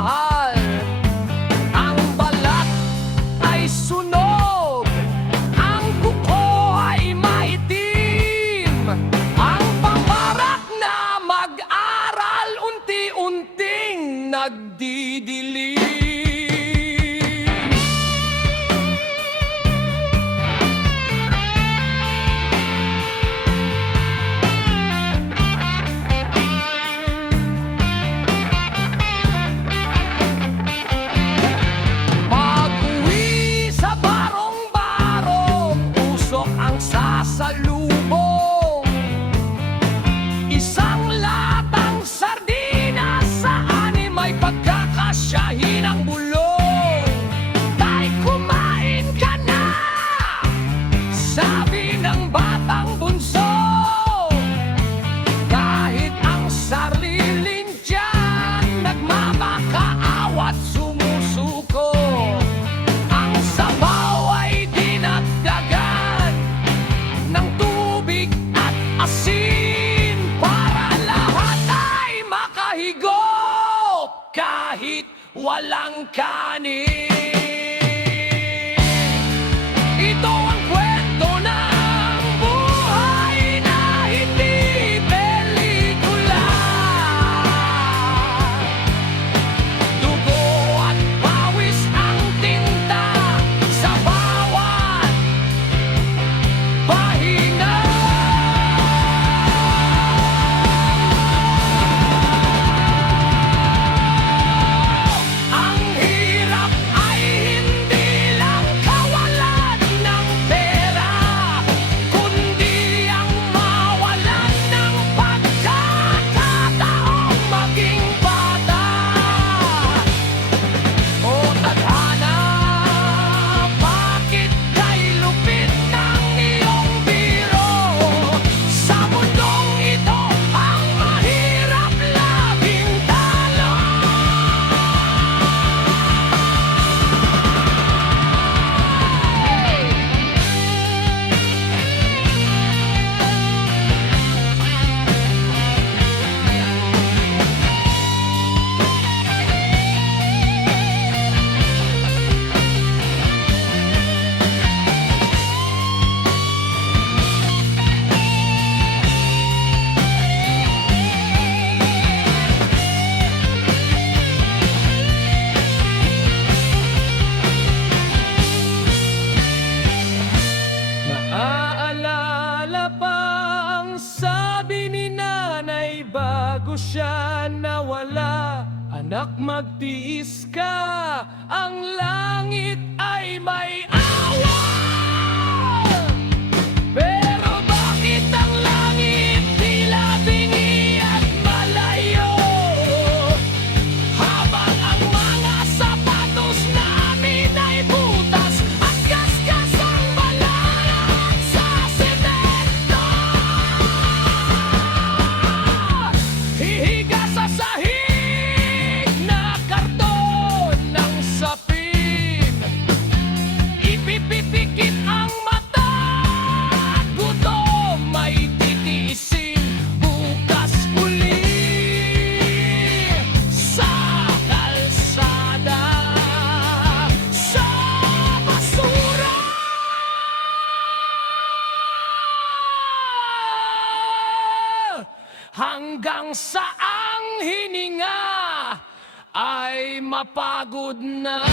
mahal. Ang balat ay sunog, ang kuko ay maitim. Ang pangarap na mag-aral unti-unting nagdidilim. Sasalubong isang latang sardinas, saan may pagkakasyahin ang bulong. Tay, kumain ka na, sabi ng batang bunso. Kahit ang sariling tiyan nagmamakaawa't sumusuko. Ang sabaw ay dinagdagan ng tubig at asin para lahat ay makahigop kahit walang kanin. Ito ang kwento ng buhay na hindi pelikula. Dugo at pawis ang tinta sa bawat pahinga. Ang hirap ay hindi lang kawalan ng pera, kundi ang mawalan ng pagkakataong maging bata. O tadhana, bakit kay lupit ng iyong biro? Sa mundong ito, ang mahirap laging talo. Naaalala pa ang sabi ni nanay bago siya nawala. Anak, magtiis ka, ang langit ay may awa. Pero bakit ang langit tila bingi at malayo? Habang ang mga sapatos namin ay butas at gasgas ang balat sa semento. Hihiga sa sahig na karton ng sapin, ipipipikit ang mata at gutom may titiisin. Bukas uli sa kalsada, sa basura. Hanggang sa ang hininga ay mapagod na.